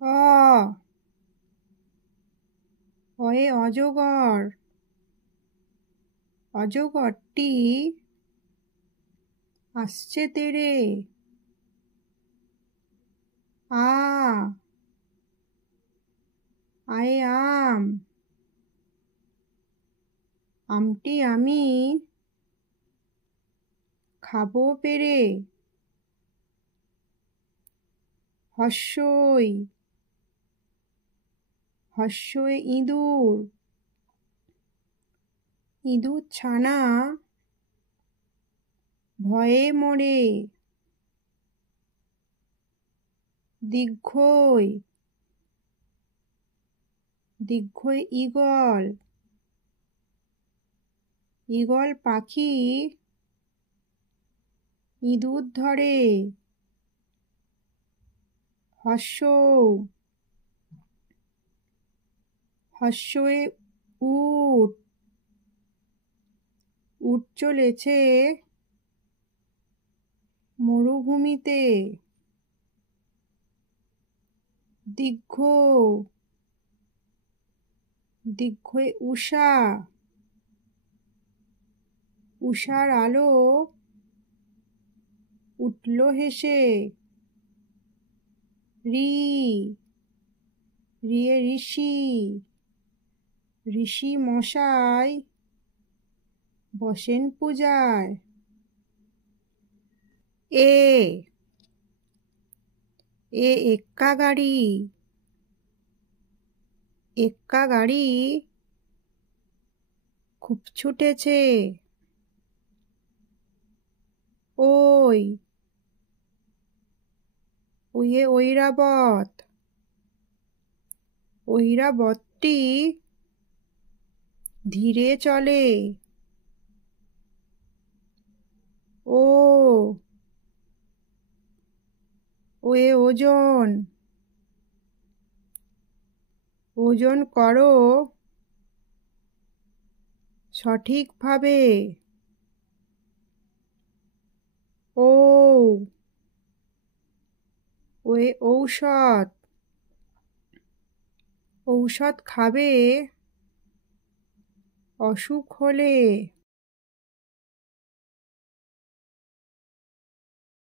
অ অয়ে অজগর। অজগরটি আসছে তেড়ে। আ আয়ে আম। আমটি আমি খাবো পেড়ে। হস্যই হস্যে ইঁদুর। ইঁদুর ছানা ভয়ে মরে। দীর্ঘই দীর্ঘই ঈগল। ঈগল পাখি ইঁদুর ধরে। হস্যে উট। উট চলেছে মরুভূমিতে। দীর্ঘই উষা। উষার আলো উঠল হেসে। রিয়ে ঋষি। ঋষি মশাই বসেন পূজায়। এক্কা গাড়ি। এক্কা গাড়ি খুব ছুটেছে। ওয়ে ঐরাবত। ঐরাবতটি ধীরে চলে। ওয়ে ওজন। ওজন করো সঠিকভাবে। ওয়ে ঔষধ। ঔষধ খাবে অসুখ হলে।